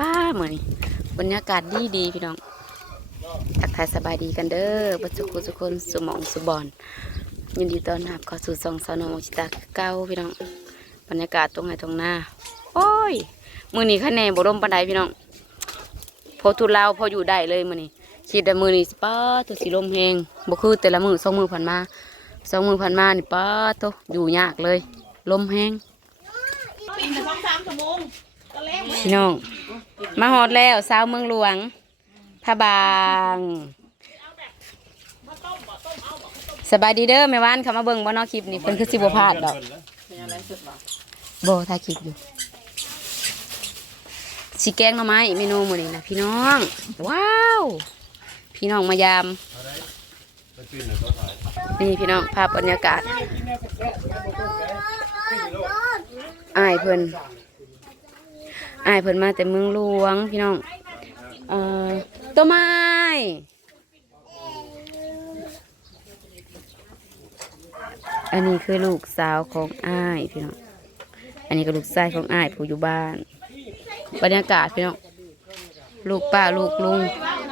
ป้าเหมือนบรรยากาศดีดีๆพี่น้องทักทายสบายดีกันเด้อบัจจุกุทุกคนสมองสุบอนยินดีต้อนรับเข้าสู่ซองสาวนองชิตาคือเก้าพี่น้องบรรยากาศตรงไหนตรงหน้า โอ้ยมือนี้คะแนนบรมปันไดพี่น้องพอทุเลาวพออยู่ได้เลยมือนี้คิดแต่มือนี้ป้าตัวสีลมแหงบ่คือแต่ละมือสองมือผ่านมาสองมือผ่านมานี่ป้าตัวอยู่ยากเลย ลมแห้งปิดแต่สองสามชั่วโมงก็แล้วพี่น้อง มาฮอดแล้วสาวเมืองหลวงพระบางสบายดีเด้อแม่ว่านเขามาเบิ่งบ่นอคลิปนี่เพิ่นคือสิบ่พลาดดอกบ่ถ่ายคลิปอยู่สิแกงหน่อไม้เมนูมื้อนี้นะพี่น้อง ว้าว พี่น้องมายาม นี่พี่น้องภาพบรรยากาศอายเพิ่น อายเพิ่นมาแต่เมืองหลวงพี่น้องเอ่อต้นไม้อันนี้คือลูกสาวของอ้ายพี่น้อง อันนี้ก็ลูกชายของอ้ายผู้อยู่บ้าน บรรยากาศพี่น้อง ลูกป้าลูกลุง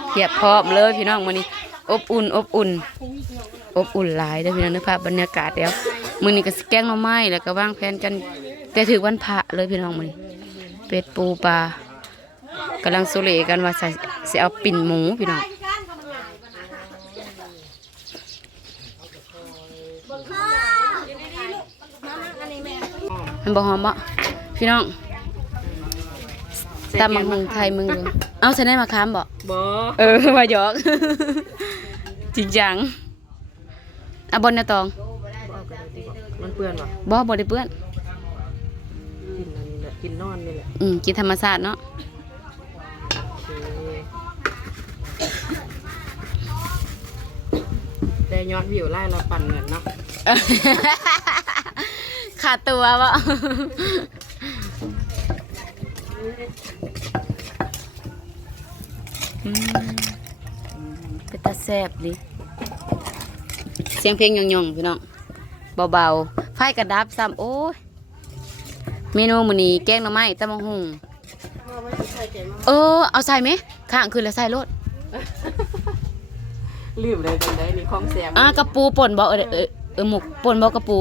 เพียบพร้อมเลยพี่น้องวันนี้ อบอุ่น อบอุ่น อบอุ่นหลายเด้อพี่น้องนึกภาพบรรยากาศแล้วมื้อนี้ก็สแกงหน่อไม้แล้วก็วางแผนกัน แต่ถือวันพระเลยพี่น้องมื้อนี้ เป็ดปูปลากำลังสุเลกันว่าจะสิเอาปิ่นหมูพี่น้องมันบอกหอมบ่พี่น้องตำมังมุงไทยมึงดูเอาใส่ได้มาค้ามบ่บ่เออมาหยอกจริงจังเอาบนนะตองมันเปื่อนวะบ่บ่ได้เปื้อน กินนอนนี่แหละอืมกินธรรมชาติเนาะโอเคได้ยอดวิวไล่เราปั่นเงินเนาะขาดตัวบ่อืมเป็นตาแซ่บดิเสียงเพลงยองๆพี่น้องเบาๆ ไฟกระดับซ้ำโอ้ย เมนูมื้อนี้แกงหน่อไม้ตำบักหุ่งเออ เอาใส่ไหมข้างคืนแล้วใส่รถลืมเลยเป็นได้นี่ของแซมอะกระปูป่นบ่เออเออเออหมกป่นบ่กระปู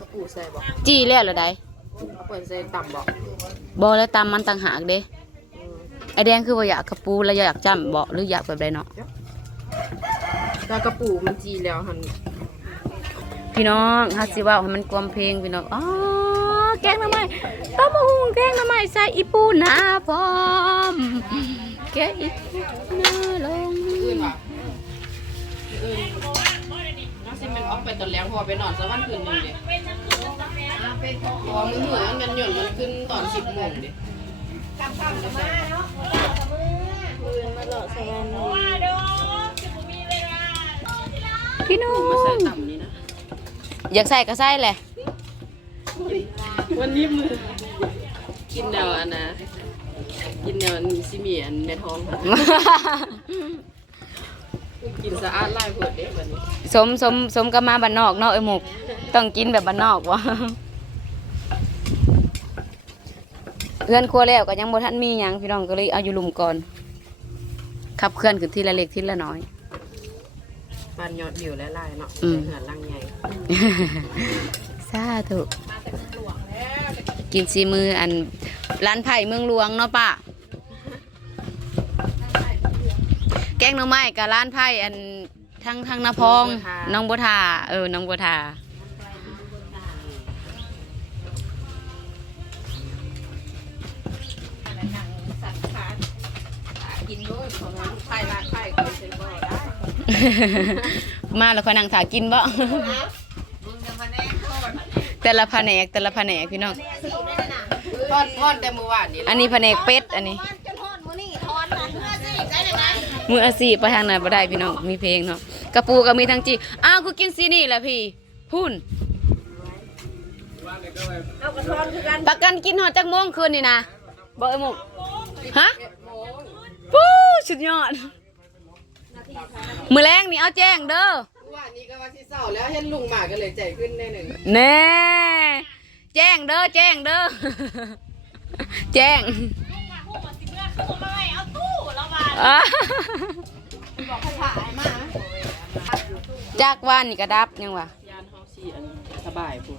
กระปูใส่บ่จี้แล้วเหรอได้เอาเปิดใส่ต่ำบ่บ่แล้วตามมันต่างหากเด้ไอแดงคือว่าอยากกระปูแล้วอยากจ้ำบ่หรืออยากแบบใดเนาะแต่กระปูมันจีแล้วหันพี่น้องฮัสสิเว่าให้มันกลมเพลงพี่น้องอ๋อ แกงหน่อไม้ต้มมะฮุงแกงหน่อไม้ใส่อีปูหนาพร้อมแกงอีปูหนาลงอื่นว่ะอื่นน้องซิมันออกไปตอนแรงพอไปนอนสักวันคืนหนึงเด้พอมันเหมือนกันหย่อนมันขึ้นตอนสิบโมงเด้พี่น้องมาใส่ต่ำนี่นะอยากใส่ก็ใส่แหละ วันนี้มือกินแนวอันนะกินแนวนี้ซิเมียนในท้องค่ะกินสะอาดไล่เพิดเด้วันนี้สมสมสมกับมาบ้านนอกเนาะไอ้หมกต้องกินแบบบ้านนอกวะเพื่อนครัวแล้วก็ยังบ่ทันมีหยังพี่น้องก็เลยเอาอยู่ลุมก่อนขับเคลื่อนขึ้นทีละเล็กทีละน้อยบ้านยอดวิวและลายเนาะอืมเหือนลังใหญ่ สาธุ กินซีมืออันร้านไผ่เมืองหลวงเนาะป้าแกงหน่อไม้กับร้านไผ่อันทั้งทั้งนาพองน้องบัวทาเออน้องบัวทากินด้วยของไผ่ร้านไผ่ก็เป็นบ่ได้มาแล้วคอยนั่งถากินบ่แต่ละแผนกแต่ละแผนกพี่น้อง ทอดทอดแต่เมื่อวานนี้อันนี้แผนกเป็ดอันนี้ จนทอดมื้อนี้ทอดนะเมื่อสิได้ยังไงมืออาชีพไปทางไหนบ่ได้พี่น้องมีเพลงเนาะกระปูก็มีทั้งจีอ้าวกูกินซีนี่แหละพี่พุ่นประกันกินหอดจักโมงคืนนี่นะบอกไอ้หมุกฮะปู้สุดยอดมือแรงนี่เอาแจ้งเด้อ เมื่อวานนี้ก็ว่าที่เศร้าแล้วเห็นลุงหมาก็เลยใจขึ้นได้หนึ่ง แน่ แจ้งเด้อแจ้งเด้อแจ้งพอะบอกให้ถ่ายมาจากว่านนี่ก็ดับยังวะยานเฮาสิอันสบายพุ่น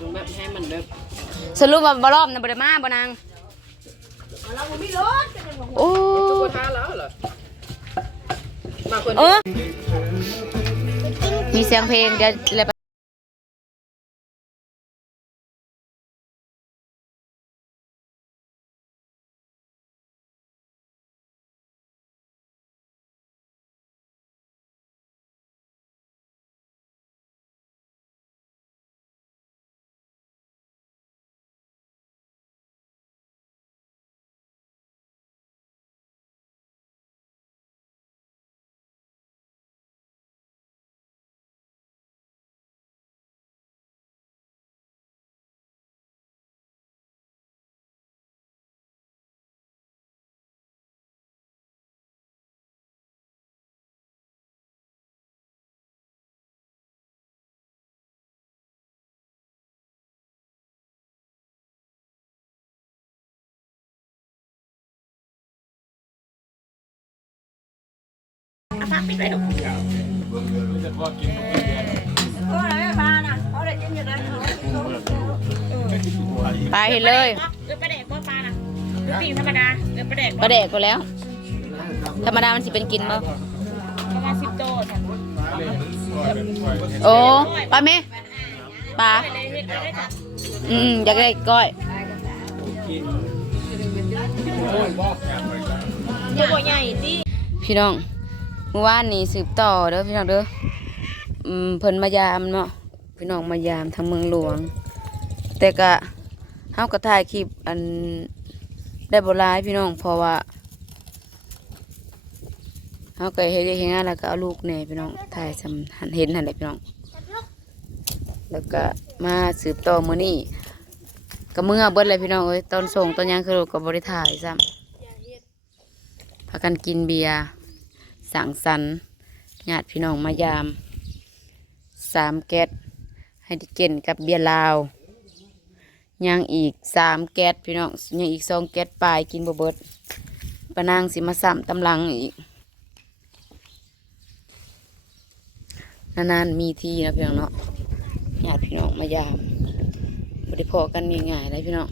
ตรงแบบให้มันแบบสรุปว่าบ่รอบนะบ่ได้มาบ่นางเราไม่รถจะเป็นของโอ้ทุกคนท้าแล้วเหรอมาคนเอเดียวอมีเสียงเพลงเดี๋ยว เลยไปไปเห็นเลยเออประเด็กว่าปลาน่ะหรือตีธรรมดาเออประเด็กประเดกก็แล้ว ธรรมดามันสิเป็นกินบ่ประมาณสิบโตจ้ะโอ้ปลาเมปลาเลยเฮ็ดได้จ้ะอืมอยากได้ก้อย ตัวใหญ่ที่พี่น้อง เมื่อวานนี้สืบต่อเด้อพี่น้องเด้อเพิ่นมายามเนาะพี่น้องมายามทางเมืองหลวง แต่ก็เฮาก็ถ่ายคลิปอันได้บ่หลายพี่น้องเพราะว่าเฮาก็เฮ็ดเฮ็ดงานแล้วก็เอาลูกแน่พี่น้องถ่ายสำหันเห็นนั่นแหละพี่น้อง แล้วก็มาสืบต่อมื้อนี้ก็เมื่อเบิดเลยพี่น้องเอ้ยตอนส่งตอนยังคือก็บ่ได้ถ่ายซ้ำพากันกินเบียร์ สังสรรญาติพี่น้องมายามสามแก๊สให้ดิเกนกับเบียร์ลาวยังอีกสามแก๊สพี่น้องยังอีกสองแก๊สปลายกินบ่เบิดปะนางสิมาซ้ำตำลังอีกนานๆมีทีนะพี่น้องเนาะญาติพี่น้องมายามบริพอกันมีง่ายเลยพี่น้อง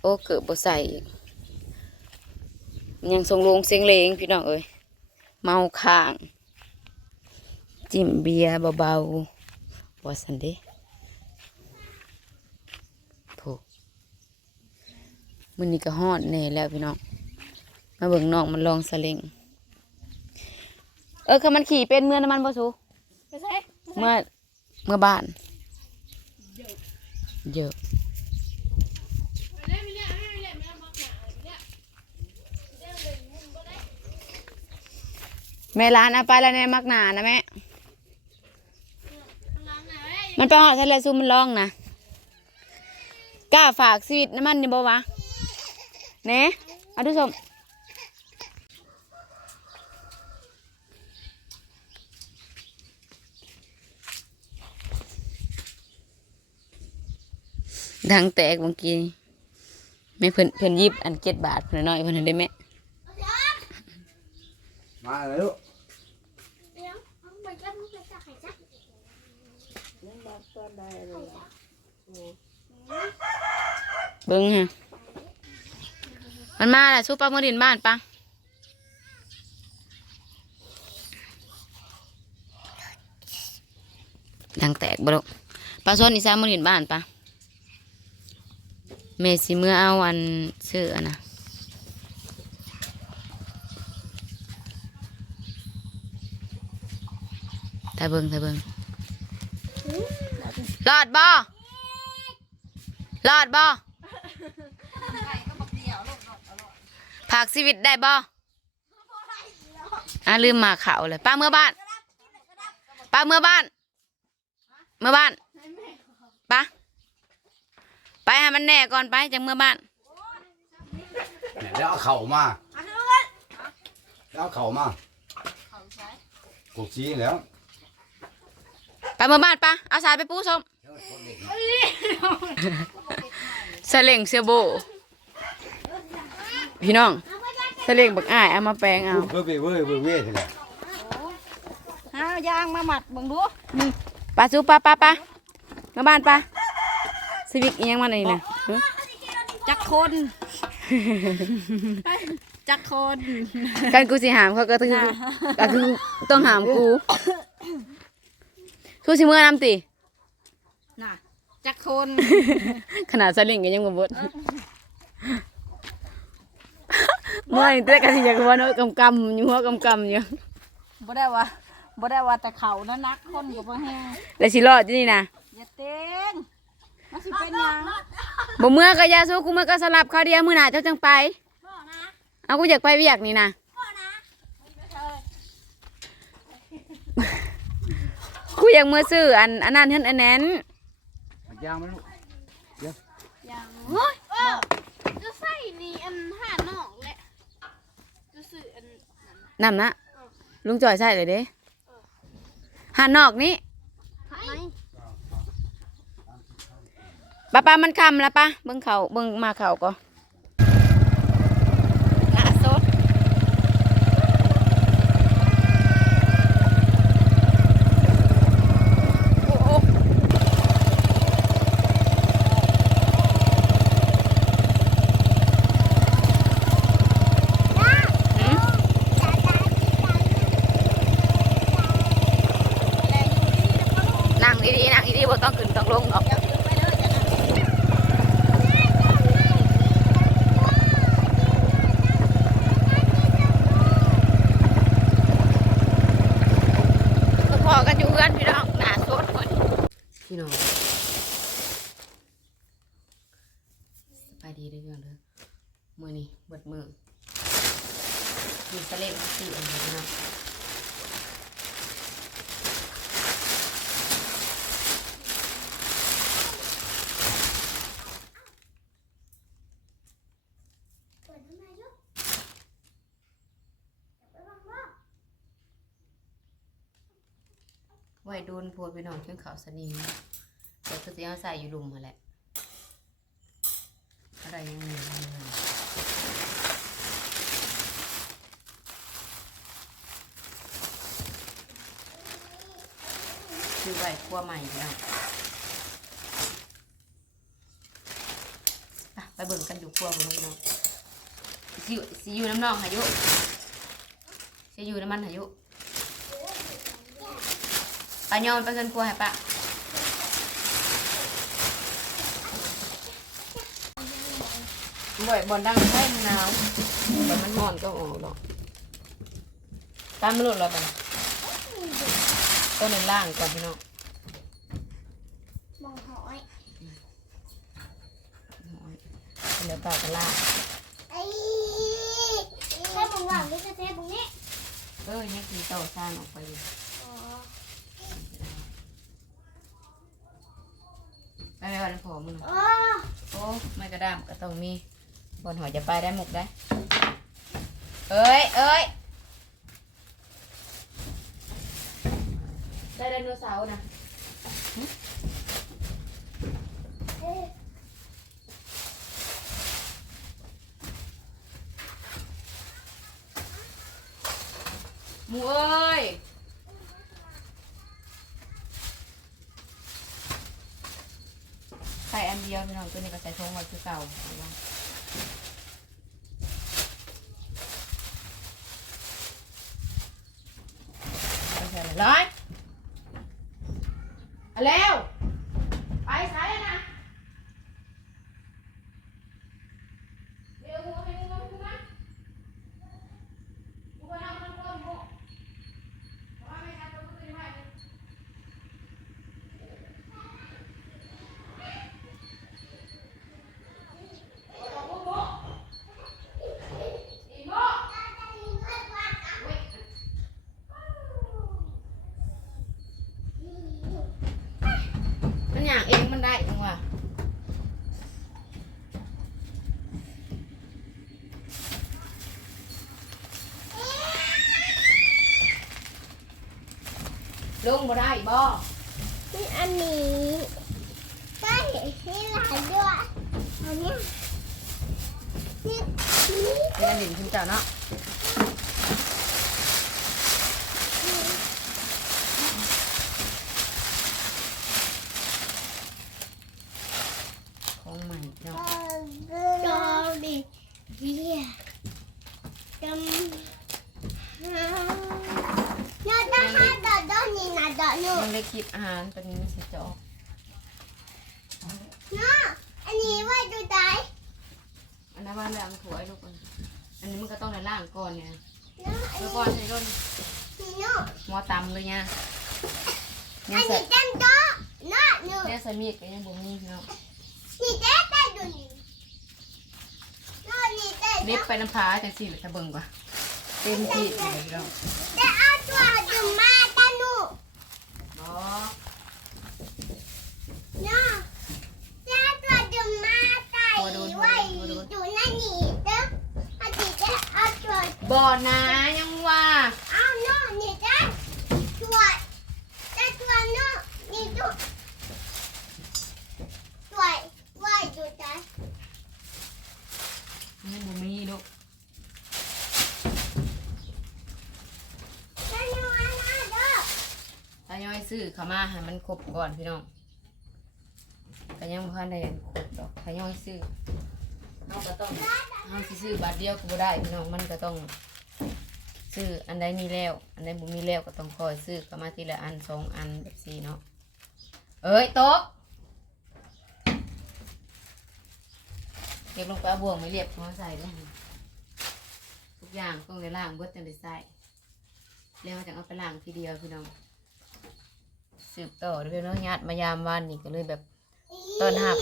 โอ้เกิดบ่ใส่ยังทรงลงเสียงเลงพี่น้องเอ้ย เมาข้าง จิ้มเบียร์เบาๆว่าสันเด้โถมันนี่ก็ฮอดแน่แล้วพี่น้อง มาเบิ่งน้องมันลองสลิงเออคือมันขี่เป็นเมื่อน้ำมันบ่สูไปใช่เมื่อเมื่อบ้านเยอะ แม่ร้านเอาไปแล้วเนี่ยมักหนานะแม่ มันไปหอดทะเลซุมมันร้องนะกล้าฝากชีวิตน้ำมันนี่บ่วะเน่เอาดูชมดังแตกเมื่อกี้แม่เพิ่นเพิ่นยิบอันเจ็ดบาทเพิ่นน้อยเพิ่นได้แม่มาเลยลูก เบิ้งฮะมันมาแหละ สู้ปลาเมื่อดินบ้านปังดังแตกบลูกปลาส้นอีสานเมื่อดินบ้านปะเมสิเมื่อเอาอันเสื้อนะตาเบิงตาเบิงรอดบ่รอดบ่ ผากชีวิตได้บ่อะลืมมาเขาวเลยป้าเมื่อบ้านป้าเมื่อบ้าน เมื่อบ้านป้าไปให้มันแน่ก่อนไปจังเมื่อบ้านเนี่ยแล้วเอาเข่ามาแล้วเอาเข่ามากุกชีแล้วไปเมื่อบ้านป้าเอาสายไปปูส้มสเล่งเสือโบ พี่น้องถ้าเรียกบักอ้ายเอามาแปลงเอาเพื่อไปเว้ยเว้ยเว้ยนี่แหละห้ายางมาหมัดบิ่งดูปลาซูปลาปลาปลามาบ้านปลาสวิกอียังมันอันนี้นะจักคนจักคนการกูสิหามเขาก็คือก็คือต้องหามกูทูสิเมื่อนำติน่ะจักคนขนาดสลิงก็ยังบ่บดเมื่อยแต่ก็สิอยากว่าเนาะกำกำอยู่หัวกำกำอยู่บ่ได้ว่าบ่ได้ว่าแต่เขานะนักคนก็บ่แห้งแล้วสิรอดอยู่นี่นะอย่าเต้งมันสิเป็นหยังบ่เมื่อก็อยาสู้กูเมื่อก็สลับเขาวเดียวมื้อหน้าเจ้าจังไปเอากูอยากไปเวียกนี่นะกูอยากเมื่อซื้ออันอันนั้นเฮ็ดอันนั้นยางมันลูกเฮ้ยเออจะใส่นี่อันห่านอกแหละจะสื่ออัน นำนะลุงจอยใส่เลยเด้หานอกนี้ไหนปะปามันคำแล้วปะเบิ่งเขาเบิ่งมาเขาก็ล่าสดโอ้โอ้นั่งดีๆนั่งดีๆบ่ต้องขึ้นต้องลงหรอก ก็พอกันอยู่เพื่อนพี่น้องหนาสดคนพี่น้องสบายดีเด้อพี่น้องเด้อมือนี่เบิดมือมีตะเล่นสี่อันนี้พี่น้อง ไว้โดนพัวพี่น้องเชื่อเขาสนิมแต่ก็จะเอาใส่อยู่ลุมมาแหละอะไรยังมีอยู่เลยคือไว้ครัวใหม่พี่น้องอะไปเบิ่งกันอยู่ครัวของพี่น้องสิอยู่สิอยู่น้ำนองหายุสิอยู่น้ำมันหายุ ปลาโยนไปขึ้นครัวให้ปะบ่อยบอลดังใช่หนาวแต่มันห่อนก็ออกดอกตามมันหลุดแล้วปะน่ะต้นในล่างก่อนพี่น้องมองหอยเดี๋ยวปลากระล่างไอ้แค่มึงหวังนี่จะเทมึงนี่เอ้ยให้กินเต่าซ่านออกไปอยู่ อ๋อ ไปไปวันพอมึงน่ะอ๋อโอ้ไม่กระด้ามก็ต้องมีบนหอยจะไปได้หมกได้ เอ้ยเอ้ยได้ไดโนเสาร์นะหมูเอ้ย ใส่อันเดียวพี่น้องตัวนี้ก็ใส่ทงไว้คือเก่าเอาไว้เอาใส่เลยร้อยเอาเร็ว ไปใส่นะเร็วหัวไปนึงนะคุณนะหัวเรามันก้มหัวว่าไม่ทันตัวตัวนี้ไว้ มันอย่างเองมันได้จังวะ ลงบ่ได้บ่นี่อันนี้ใช่นี่หลายด้วยอันเนี้ยนี่นี่เป็นอันดิ่งคุณเจ้าเนาะของใหม่เนาะ จอดิเดียจำเราจะให้ดอดอนี่นะดอนู ยังได้คลิปอาหารตัวนี้มันสิจะออก เนาะอันนี้ไว้ดูได้ อันนั้นว่าแล้วมันถั่วไอ้ลูกมันอันนี้มันก็ต้องในล่างก่อนเนี่ย เนาะอันแล้วนี้ก่อนใส่ต้นเนาะหมอตำเลยเนี่ยอัเนี่ยนใส่นี้เต็มโต๊ะเนาะหนูเนี่ยใส่มีดก็ยังบ่มีเนาะนี่เต้เต้ดูนี่เนาะนี่เต้เล็บเนาะไปน้ำพาจังสี่เลยถ้าเบิ่งก่อนเต็มที่เลยพี่น้องเต้เอาตัวดูมาตาหนู อ๋อ เนาะเต้เอาตัวดูมาใส่ไว้ดูนั่นนี่เด้ออันนี้เต้เอาตัว บ่อนะยังว่าเอาเนาะนี่เต้ตัวเต้ตัวเนาะนี่ดูตัวไว้ดูได้ยังบ่มีลูกตาหนูอันนั้นเด้อถ้าย่อยซื้อเข้ามาให้มันครบก่อนพี่น้องก็ยังบ่ทันได้ครบดอกถ้าย่อยซื้อเฮาก็ต้อง เฮาสิซื้อบัตรเดียวก็บ่ได้พี่น้องมันก็ต้อง ซื้ออันใดมีแล้ว อันใดบ่มีแล้วก็ต้องคอยซื้อเข้ามาทีละอันสองอันแบบสี่เนาะเอ้ยตกเก็บลงไปเอาบ่วงไม่เรียบมาใส่ด้วยทุกอย่างต้องได้ล้างเบิดจังได้ใส่แล้วจังเอาไปล้างทีเดียวพี่น้องสืบต่อเด้วยเนาะญาติมายามวันนี่ก็เลยแบบต้นหับ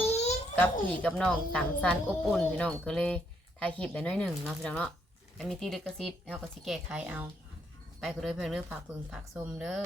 กับพี่กับน้องต่างสันอบอุ่นพี่น้องก็เลย ถ่ายคลิปได้น้อยหนึ่งเนาะพี่น้องเนาะแต่มีที่ลิขสิทธิ์เราก็สิแก้ไขเอา ไปก็เลยเพื่อนเรื่อกฝากเพิ่งฝากชมเด้อ